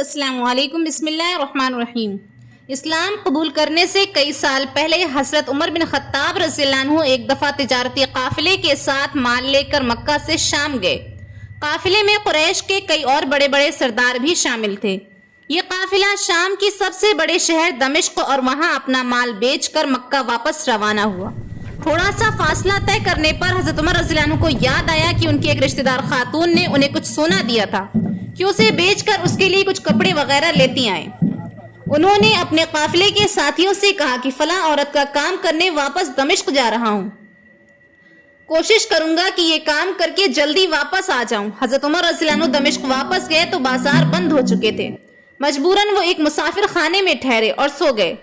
السلام علیکم، بسم اللہ الرحمن الرحیم۔ اسلام قبول کرنے سے کئی سال پہلے حضرت عمر بن خطاب رضی اللہ عنہ ایک دفعہ تجارتی قافلے کے ساتھ مال لے کر مکہ سے شام گئے۔ قافلے میں قریش کے کئی اور بڑے بڑے سردار بھی شامل تھے۔ یہ قافلہ شام کی سب سے بڑے شہر دمشق اور وہاں اپنا مال بیچ کر مکہ واپس روانہ ہوا۔ تھوڑا سا فاصلہ طے کرنے پر حضرت عمر رضی اللہ عنہ کو یاد آیا کہ ان کی ایک رشتہ دار خاتون نے انہیں کچھ سونا دیا تھا کہ اسے بیچ کر اس کے لیے کچھ کپڑے وغیرہ لیتی آئیں۔ انہوں نے اپنے قافلے کے ساتھیوں سے کہا کہ فلاں عورت کا کام کرنے واپس دمشق جا رہا ہوں، کوشش کروں گا کہ یہ کام کر کے جلدی واپس آ جاؤں۔ حضرت عمر رضی اللہ عنہ دمشق واپس گئے تو بازار بند ہو چکے تھے۔ مجبوراً وہ ایک مسافر خانے میں ٹھہرے اور سو گئے۔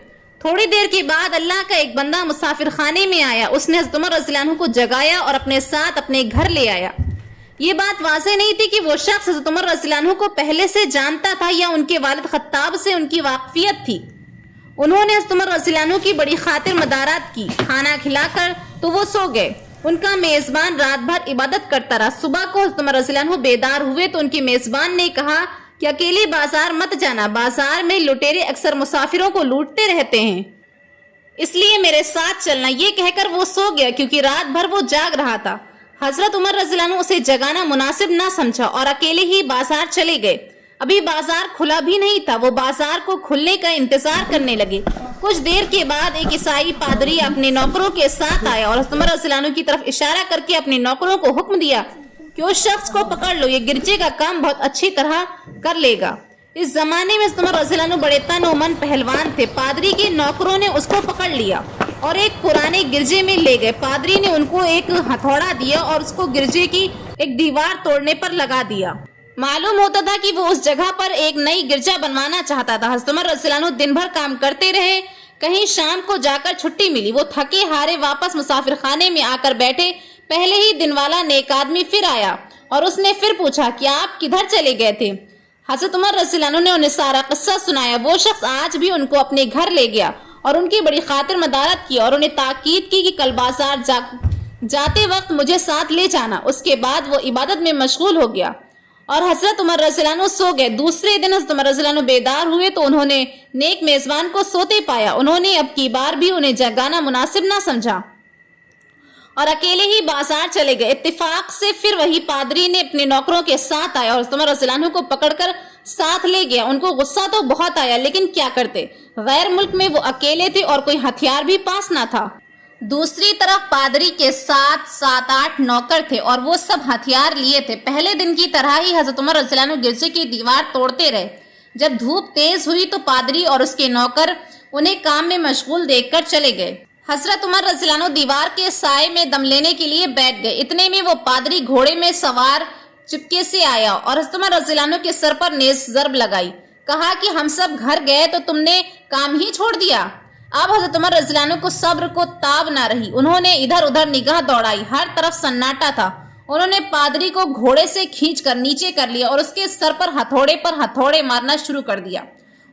تھوڑی دیر کے بعد اللہ کا ایک بندہ مسافر خانے میں آیا۔ اس نے حضرت عمر رضی اللہ عنہ کو جگایا اور اپنے ساتھ اپنے گھر لے آیا۔ یہ بات واضح نہیں تھی کہ وہ شخص حضرت عمر رضی اللہ عنہ کو پہلے سے جانتا تھا یا ان کے والد خطاب سے ان کی واقفیت تھی۔ انہوں نے حضرت عمر رضی اللہ عنہ کی بڑی خاطر مدارات کی۔ کھانا کھلا کر تو وہ سو گئے۔ ان کا میزبان رات بھر عبادت کرتا رہا۔ صبح کو حضرت عمر رضی اللہ عنہ بیدار ہوئے تو ان کے میزبان نے کہا کہ اکیلے بازار مت جانا، بازار میں لٹیرے اکثر مسافروں کو لوٹتے رہتے ہیں، اس لیے میرے ساتھ چلنا۔ یہ کہہ کر وہ سو گیا کیونکہ رات بھر وہ جاگ رہا تھا۔ حضرت عمر رضی اللہ عنہ اسے جگانا مناسب نہ سمجھا اور اکیلے ہی بازار چلے گئے۔ ابھی بازار کھلا بھی نہیں تھا، وہ بازار کو کھلنے کا انتظار کرنے لگے۔ کچھ دیر کے بعد ایک عیسائی پادری اپنے نوکروں کے ساتھ آیا اور حضرت عمر رضی اللہ عنہ کی طرف اشارہ کر کے اپنے نوکروں کو حکم دیا کہ اس شخص کو پکڑ لو، یہ گرجے کا کام بہت اچھی طرح کر لے گا۔ اس زمانے میں حضرت عمر رضی اللہ عنہ بڑے تن و من پہلوان تھے۔ پادری کے نوکروں نے اس کو پکڑ لیا اور ایک پرانے گرجے میں لے گئے۔ پادری نے ان کو ایک ہتھوڑا دیا اور اس کو گرجے کی ایک دیوار توڑنے پر لگا دیا۔ معلوم ہوتا تھا کہ وہ اس جگہ پر ایک نئی گرجا بنوانا چاہتا تھا۔ حضرت عمر رضی اللہ عنہ دن بھر کام کرتے رہے۔ کہیں شام کو جا کر چھٹی ملی، وہ تھکے ہارے واپس مسافر خانے میں آ کر بیٹھے۔ پہلے ہی دن والا نیک آدمی پھر آیا اور اس نے پھر پوچھا کہ آپ کدھر چلے گئے تھے؟ حضرت عمر رضی اللہ عنہ نے انہیں سارا قصہ سنایا۔ وہ شخص آج بھی ان کو اپنے گھر لے گیا اور ان کی بڑی خاطر مدارت کی اور انہیں تاکید کی کہ کل بازار جاتے وقت مجھے ساتھ لے جانا۔ اس کے بعد وہ عبادت میں مشغول ہو گیا اور حضرت عمر رضی اللہ عنہ سو گئے۔ دوسرے دن حضرت عمر رضی اللہ عنہ بیدار ہوئے تو انہوں نے نیک میزبان کو سوتے پایا۔ انہوں نے اب کی بار بھی انہیں جگانا مناسب نہ سمجھا اور اکیلے ہی بازار چلے گئے۔ اتفاق سے پھر وہی پادری نے اپنے نوکروں کے ساتھ آیا اور حضرت عمر رضی اللہ عنہ کو پکڑ کر ساتھ لے گیا۔ ان کو غصہ تو بہت آیا لیکن کیا کرتے، غیر ملک میں وہ اکیلے تھے اور کوئی ہتھیار بھی پاس نہ تھا۔ دوسری طرف پادری کے ساتھ 7-8 نوکر تھے اور وہ سب ہتھیار لیے تھے۔ پہلے دن کی طرح ہی حضرت عمر رضی اللہ عنہ گرجے کی دیوار توڑتے رہے۔ جب دھوپ تیز ہوئی تو پادری اور اس کے نوکر انہیں کام میں مشغول دیکھ کر چلے گئے۔ حضرت عمر رضی اللہ عنہ دیوار کے سائے میں دم لینے کے لیے بیٹھ گئے۔ اتنے میں وہ پادری گھوڑے میں سوار چپکے سے آیا اور حضرت عمر رضی اللہ عنہ کے سر پر نیز ضرب لگائی۔ کہا کہ ہم سب گھر گئے تو تم نے کام ہی چھوڑ دیا۔ اب حضرت عمر رضی اللہ عنہ کو صبر کو تاب نہ رہی۔ انہوں نے ادھر ادھر نگاہ دوڑائی، ہر طرف سناٹا تھا۔ انہوں نے پادری کو گھوڑے سے کھینچ کر نیچے کر لیا اور اس کے سر پر ہتھوڑے مارنا شروع کر دیا۔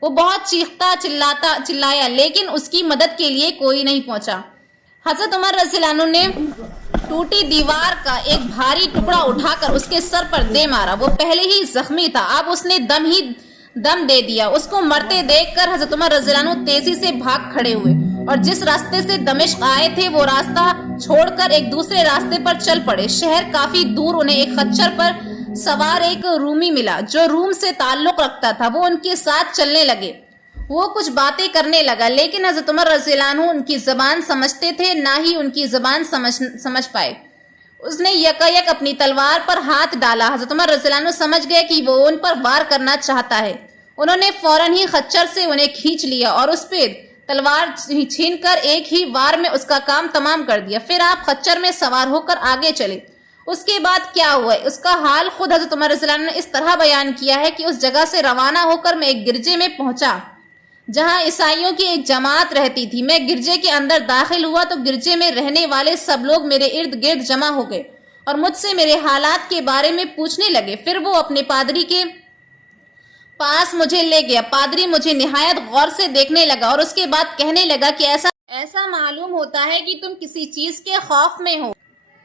وہ بہت چیختا چلایا لیکن اس کی مدد کے لیے کوئی نہیں پہنچا۔ حضرت عمر رضی اللہ عنہ نے ٹوٹی دیوار کا ایک بھاری ٹکڑا اٹھا کر اس کے سر پر دے مارا۔ وہ پہلے ہی زخمی تھا، اب اس نے دم دے دیا۔ اس کو مرتے دیکھ کر حضرت عمر رضی اللہ عنہ تیزی سے بھاگ کھڑے ہوئے اور جس راستے سے دمشق آئے تھے وہ راستہ چھوڑ کر ایک دوسرے راستے پر چل پڑے۔ شہر کافی دور انہیں ایک خچر پر سوار ایک رومی ملا جو روم سے تعلق رکھتا تھا۔ وہ ان کے ساتھ چلنے لگے، وہ کچھ باتیں کرنے لگا لیکن حضرت عمر رضی اللہ عنہ ان کی زبان سمجھتے تھے نہ ہی ان کی زبان سمجھ پائے۔ اس نے یکایک اپنی تلوار پر ہاتھ ڈالا۔ حضرت عمر رضی اللہ عنہ سمجھ گئے کہ وہ ان پر وار کرنا چاہتا ہے۔ انہوں نے فوراً ہی خچر سے انہیں کھینچ لیا اور اس پہ تلوار چھین کر ایک ہی وار میں اس کا کام تمام کر دیا۔ پھر آپ خچر میں سوار ہو کر آگے چلے۔ اس کے بعد کیا ہوا اس کا حال خود حضرت عمر رضی اللہ عنہ نے اس طرح بیان کیا ہے کہ اس جگہ سے روانہ ہو کر میں ایک گرجے میں پہنچا جہاں عیسائیوں کی ایک جماعت رہتی تھی۔ میں گرجے کے اندر داخل ہوا تو گرجے میں رہنے والے سب لوگ میرے ارد گرد جمع ہو گئے اور مجھ سے میرے حالات کے بارے میں پوچھنے لگے۔ پھر وہ اپنے پادری کے پاس مجھے لے گیا۔ پادری مجھے نہایت غور سے دیکھنے لگا اور اس کے بعد کہنے لگا کہ ایسا معلوم ہوتا ہے کہ تم کسی چیز کے خوف میں ہو۔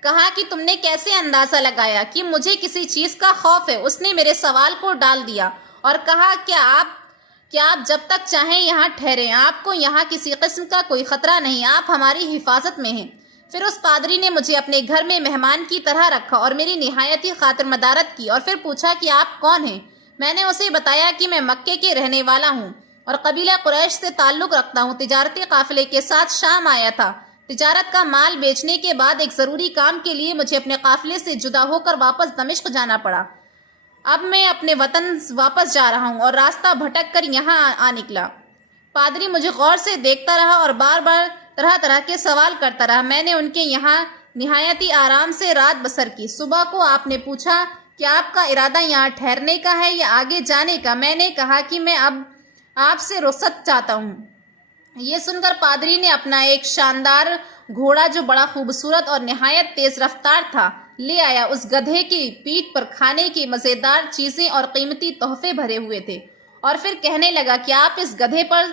کہا کہ تم نے کیسے اندازہ لگایا کہ مجھے کسی چیز کا خوف ہے؟ اس نے میرے سوال کو ڈال دیا اور کہا کہ آپ جب تک چاہیں یہاں ٹھہریں، آپ کو یہاں کسی قسم کا کوئی خطرہ نہیں، آپ ہماری حفاظت میں ہیں۔ پھر اس پادری نے مجھے اپنے گھر میں مہمان کی طرح رکھا اور میری نہایت ہی خاطر مدارت کی، اور پھر پوچھا کہ آپ کون ہیں؟ میں نے اسے بتایا کہ میں مکے کے رہنے والا ہوں اور قبیلہ قریش سے تعلق رکھتا ہوں، تجارتی قافلے کے ساتھ شام آیا تھا، تجارت کا مال بیچنے کے بعد ایک ضروری کام کے لیے مجھے اپنے قافلے سے جدا ہو کر واپس دمشق جانا پڑا۔ اب میں اپنے وطن واپس جا رہا ہوں اور راستہ بھٹک کر یہاں آ نکلا۔ پادری مجھے غور سے دیکھتا رہا اور بار بار طرح طرح کے سوال کرتا رہا۔ میں نے ان کے یہاں نہایت ہی آرام سے رات بسر کی۔ صبح کو آپ نے پوچھا کہ آپ کا ارادہ یہاں ٹھہرنے کا ہے یا آگے جانے کا؟ میں نے کہا کہ میں اب آپ سے رخصت چاہتا ہوں۔ یہ سن کر پادری نے اپنا ایک شاندار گھوڑا جو بڑا خوبصورت اور نہایت تیز رفتار تھا لے آیا۔ اس گدھے کی پیٹھ پر کھانے کی مزیدار چیزیں اور قیمتی تحفے بھرے ہوئے تھے، اور پھر کہنے لگا کہ آپ اس گدھے پر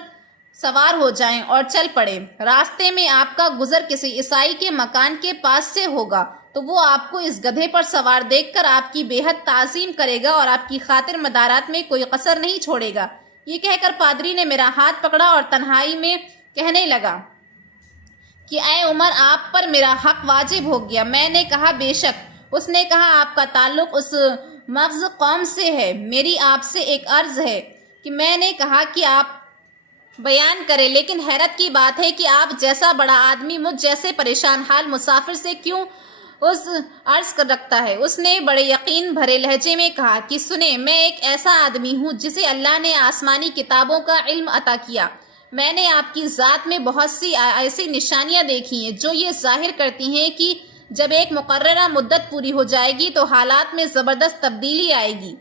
سوار ہو جائیں اور چل پڑیں۔ راستے میں آپ کا گزر کسی عیسائی کے مکان کے پاس سے ہوگا تو وہ آپ کو اس گدھے پر سوار دیکھ کر آپ کی بے حد تعظیم کرے گا اور آپ کی خاطر مدارات میں کوئی قصر نہیں چھوڑے گا۔ یہ کہہ کر پادری نے میرا ہاتھ پکڑا اور تنہائی میں کہنے لگا کہ اے عمر، آپ پر میرا حق واجب ہو گیا۔ میں نے کہا بے شک۔ اس نے کہا آپ کا تعلق اس مغز قوم سے ہے، میری آپ سے ایک عرض ہے کہ میں نے کہا کہ آپ بیان کریں، لیکن حیرت کی بات ہے کہ آپ جیسا بڑا آدمی مجھ جیسے پریشان حال مسافر سے کیوں اس عرض کر رکھتا ہے؟ اس نے بڑے یقین بھرے لہجے میں کہا کہ سنیں، میں ایک ایسا آدمی ہوں جسے اللہ نے آسمانی کتابوں کا علم عطا کیا۔ میں نے آپ کی ذات میں بہت سی ایسی نشانیاں دیکھی ہیں جو یہ ظاہر کرتی ہیں کہ جب ایک مقررہ مدت پوری ہو جائے گی تو حالات میں زبردست تبدیلی آئے گی۔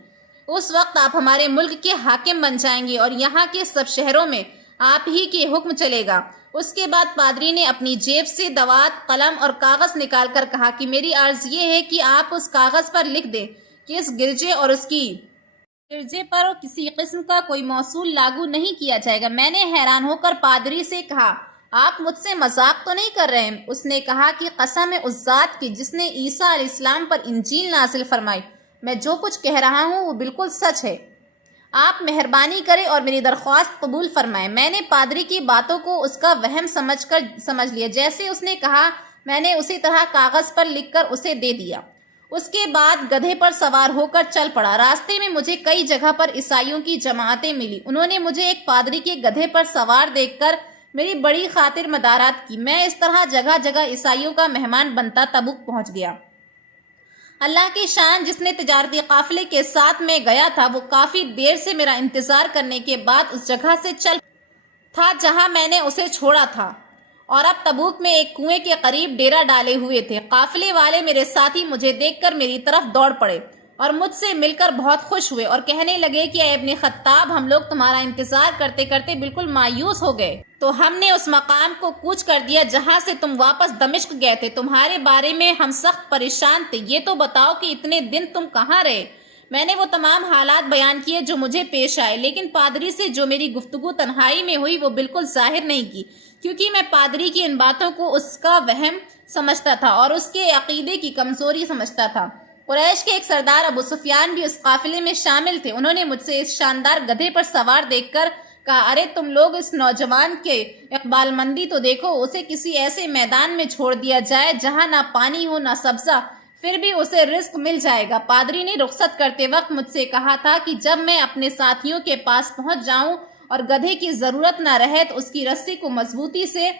اس وقت آپ ہمارے ملک کے حاکم بن جائیں گے اور یہاں کے سب شہروں میں آپ ہی کے حکم چلے گا۔ اس کے بعد پادری نے اپنی جیب سے دوات، قلم اور کاغذ نکال کر کہا کہ میری عرض یہ ہے کہ آپ اس کاغذ پر لکھ دیں کہ اس گرجے پر کسی قسم کا کوئی موصول لاگو نہیں کیا جائے گا۔ میں نے حیران ہو کر پادری سے کہا آپ مجھ سے مذاق تو نہیں کر رہے ہیں؟ اس نے کہا کہ قسم ہے اس ذات کی جس نے عیسیٰ علیہ السلام پر انجیل نازل فرمائی، میں جو کچھ کہہ رہا ہوں وہ بالکل سچ ہے۔ آپ مہربانی کریں اور میری درخواست قبول فرمائیں۔ میں نے پادری کی باتوں کو اس کا وہم سمجھ لیا۔ جیسے اس نے کہا میں نے اسی طرح کاغذ پر لکھ کر اسے دے دیا۔ اس کے بعد گدھے پر سوار ہو کر چل پڑا۔ راستے میں مجھے کئی جگہ پر عیسائیوں کی جماعتیں ملی۔ انہوں نے مجھے ایک پادری کے گدھے پر سوار دیکھ کر میری بڑی خاطر مدارات کی۔ میں اس طرح جگہ جگہ عیسائیوں کا مہمان بنتا تبوک پہنچ گیا۔ اللہ کی شان، جس نے تجارتی قافلے کے ساتھ میں گیا تھا، وہ کافی دیر سے میرا انتظار کرنے کے بعد اس جگہ سے چل تھا جہاں میں نے اسے چھوڑا تھا، اور اب تبوک میں ایک کنویں کے قریب ڈیرا ڈالے ہوئے تھے۔ قافلے والے میرے ساتھی مجھے دیکھ کر میری طرف دوڑ پڑے اور مجھ سے مل کر بہت خوش ہوئے اور کہنے لگے کہ اے ابن خطاب، ہم لوگ تمہارا انتظار کرتے کرتے بالکل مایوس ہو گئے، تو ہم نے اس مقام کو کوچ کر دیا جہاں سے تم واپس دمشق گئے تھے۔ تمہارے بارے میں ہم سخت پریشان تھے۔ یہ تو بتاؤ کہ اتنے دن تم کہاں رہے؟ میں نے وہ تمام حالات بیان کیے جو مجھے پیش آئے، لیکن پادری سے جو میری گفتگو تنہائی میں ہوئی وہ بالکل ظاہر نہیں کی، کیونکہ میں پادری کی ان باتوں کو اس کا وہم سمجھتا تھا اور اس کے عقیدے کی کمزوری سمجھتا تھا۔ قریش کے ایک سردار ابو سفیان بھی اس قافلے میں شامل تھے۔ انہوں نے مجھ سے اس شاندار گدھے پر سوار دیکھ کر کہا ارے تم لوگ اس نوجوان کے اقبال مندی تو دیکھو، اسے کسی ایسے میدان میں چھوڑ دیا جائے جہاں نہ پانی ہو نہ سبزہ، پھر بھی اسے رزق مل جائے گا۔ پادری نے رخصت کرتے وقت مجھ سے کہا تھا کہ جب میں اپنے ساتھیوں کے پاس پہنچ جاؤں اور گدھے کی ضرورت نہ رہے تو اس کی رسی کو مضبوطی سے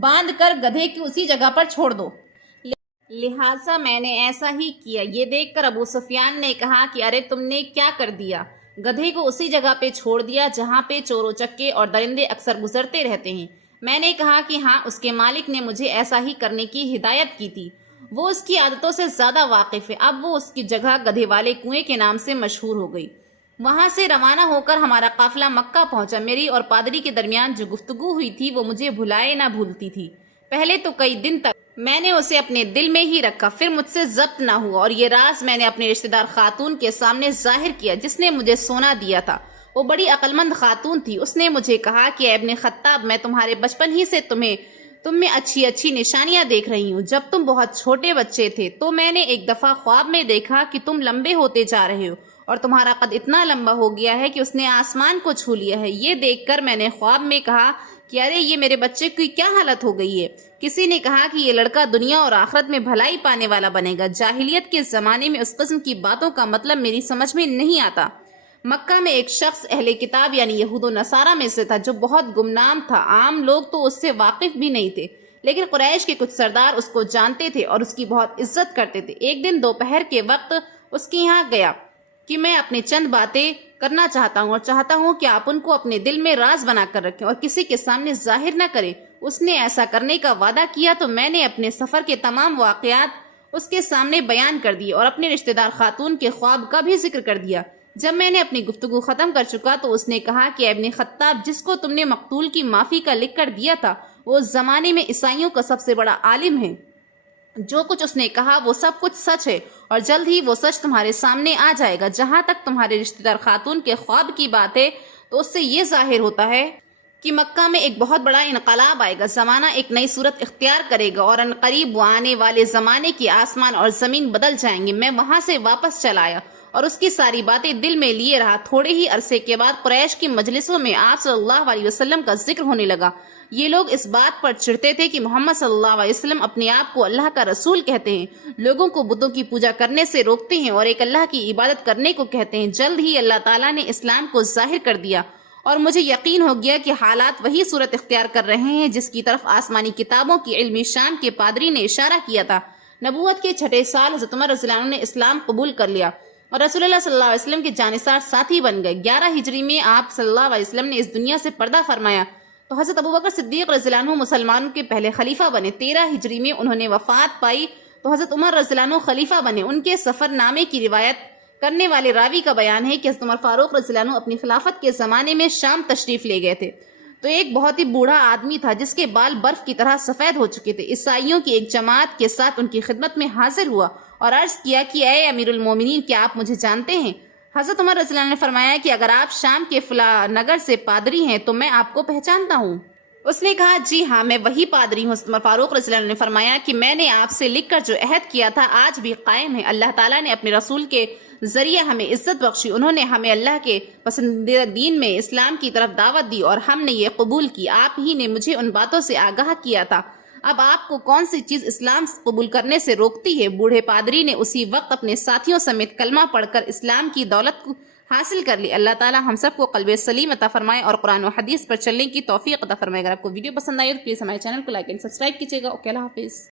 باندھ کر گدھے کی اسی جگہ پر چھوڑ دو۔ لہٰذا میں نے ایسا ہی کیا۔ یہ دیکھ کر ابو سفیان نے کہا کہ ارے تم نے کیا کر دیا؟ گدھے کو اسی جگہ پہ چھوڑ دیا جہاں پہ چور و چکے اور درندے اکثر گزرتے رہتے ہیں۔ میں نے کہا کہ ہاں، اس کے مالک نے مجھے ایسا ہی کرنے کی ہدایت کی تھی، وہ اس کی عادتوں سے زیادہ واقف ہے۔ اب وہ اس کی جگہ گدھے والے کنویں کے نام سے مشہور ہو گئی۔ وہاں سے روانہ ہو کر ہمارا قافلہ مکہ پہنچا۔ میری اور پادری کے درمیان جو گفتگو ہوئی تھی وہ مجھے بھلائے نہ بھولتی تھی۔ پہلے تو کئی دن تک میں نے اسے اپنے دل میں ہی رکھا، پھر مجھ سے ضبط نہ ہوا اور یہ راز میں نے اپنے رشتہ دار خاتون کے سامنے ظاہر کیا جس نے مجھے سونا دیا تھا۔ وہ بڑی عقلمند خاتون تھی۔ اس نے مجھے کہا کہ اے ابن خطاب، میں تمہارے بچپن ہی سے تم میں اچھی اچھی نشانیاں دیکھ رہی ہوں۔ جب تم بہت چھوٹے بچے تھے تو میں نے ایک دفعہ خواب میں دیکھا کہ تم لمبے ہوتے جا رہے ہو اور تمہارا قد اتنا لمبا ہو گیا ہے کہ اس نے آسمان کو چھو لیا ہے۔ یہ دیکھ کر میں نے خواب میں کہا کہ ارے یہ میرے بچے کی کیا حالت ہو گئی ہے۔ کسی نے کہا کہ یہ لڑکا دنیا اور آخرت میں بھلائی پانے والا بنے گا۔ جاہلیت کے زمانے میں اس قسم کی باتوں کا مطلب میری سمجھ میں نہیں آتا۔ مکہ میں ایک شخص اہل کتاب یعنی یہود و نصارہ میں سے تھا جو بہت گمنام تھا۔ عام لوگ تو اس سے واقف بھی نہیں تھے، لیکن قریش کے کچھ سردار اس کو جانتے تھے اور اس کی بہت عزت کرتے تھے۔ ایک دن دوپہر کے وقت اس کے یہاں گیا کہ میں اپنے چند باتیں کرنا چاہتا ہوں اور چاہتا ہوں کہ آپ ان کو اپنے دل میں راز بنا کر رکھیں اور کسی کے سامنے ظاہر نہ کریں۔ اس نے ایسا کرنے کا وعدہ کیا تو میں نے اپنے سفر کے تمام واقعات اس کے سامنے بیان کر دیے اور اپنے رشتہ دار خاتون کے خواب کا بھی ذکر کر دیا۔ جب میں نے اپنی گفتگو ختم کر چکا تو اس نے کہا کہ ابن خطاب جس کو تم نے مقتول کی معافی کا لکھ کر دیا تھا وہ اس زمانے میں عیسائیوں کا سب سے بڑا عالم ہے۔ جو کچھ اس نے کہا وہ سب کچھ سچ ہے اور جلد ہی وہ سچ تمہارے سامنے آ جائے گا۔ جہاں تک تمہارے رشتہ دار خاتون کے خواب کی بات ہے تو اس سے یہ ظاہر ہوتا ہے کہ مکہ میں ایک بہت بڑا انقلاب آئے گا، زمانہ ایک نئی صورت اختیار کرے گا اور عنقریب آنے والے زمانے کی آسمان اور زمین بدل جائیں گے۔ میں وہاں سے واپس چلا آیا اور اس کی ساری باتیں دل میں لیے رہا۔ تھوڑے ہی عرصے کے بعد قریش کی مجلسوں میں آپ صلی اللہ علیہ وسلم کا ذکر ہونے لگا۔ یہ لوگ اس بات پر چڑھتے تھے کہ محمد صلی اللہ علیہ وسلم اپنے آپ کو اللہ کا رسول کہتے ہیں، لوگوں کو بتوں کی پوجا کرنے سے روکتے ہیں اور ایک اللہ کی عبادت کرنے کو کہتے ہیں۔ جلد ہی اللہ تعالیٰ نے اسلام کو ظاہر کر دیا اور مجھے یقین ہو گیا کہ حالات وہی صورت اختیار کر رہے ہیں جس کی طرف آسمانی کتابوں کی علمی شام کے پادری نے اشارہ کیا تھا۔ نبوت کے 6 سال حضرت عمر رضی اللہ عنہ نے اسلام قبول کر لیا اور رسول اللہ صلی اللہ علیہ وسلم کے جانثار ساتھی بن گئے۔ 11 ہجری میں آپ صلی اللہ علیہ وسلم نے اس دنیا سے پردہ فرمایا تو حضرت ابوبکر صدیق رضی اللہ عنہ مسلمانوں کے پہلے خلیفہ بنے۔ 13 ہجری میں انہوں نے وفات پائی تو حضرت عمر رضی اللہ عنہ خلیفہ بنے۔ ان کے سفر نامے کی روایت کرنے والے راوی کا بیان ہے کہ حضرت عمر فاروق رضی اللہ عنہ اپنی خلافت کے زمانے میں شام تشریف لے گئے تھے تو ایک بہت ہی بوڑھا آدمی تھا جس کے بال برف کی طرح سفید ہو چکے تھے۔ عیسائیوں کی ایک جماعت کے ساتھ ان کی خدمت میں حاضر ہوا اور عرض کیا کہ اے امیر المومنین کیا آپ مجھے جانتے ہیں؟ حضرت عمر رضی اللہ عنہ نے فرمایا کہ اگر آپ شام کے فلاں نگر سے پادری ہیں تو میں آپ کو پہچانتا ہوں۔ اس نے کہا جی ہاں میں وہی پادری ہوں۔ حضرت عمر فاروق رضی اللہ عنہ نے فرمایا کہ میں نے آپ سے لکھ کر جو عہد کیا تھا آج بھی قائم ہے۔ اللہ تعالیٰ نے اپنے رسول کے ذریعے ہمیں عزت بخشی، انہوں نے ہمیں اللہ کے پسندیدہ دین میں اسلام کی طرف دعوت دی اور ہم نے یہ قبول کی۔ آپ ہی نے مجھے ان باتوں سے آگاہ کیا تھا، اب آپ کو کون سی چیز اسلام قبول کرنے سے روکتی ہے؟ بوڑھے پادری نے اسی وقت اپنے ساتھیوں سمیت کلمہ پڑھ کر اسلام کی دولت حاصل کر لی۔ اللہ تعالیٰ ہم سب کو قلب سلیم عطا فرمائے اور قرآن و حدیث پر چلنے کی توفیق عطا فرمائے۔ اگر آپ کو ویڈیو پسند آئی تو پلیز ہمارے چینل کو لائک اینڈ سبسکرائب کیجیے گا۔ اوکے، اللہ حافظ۔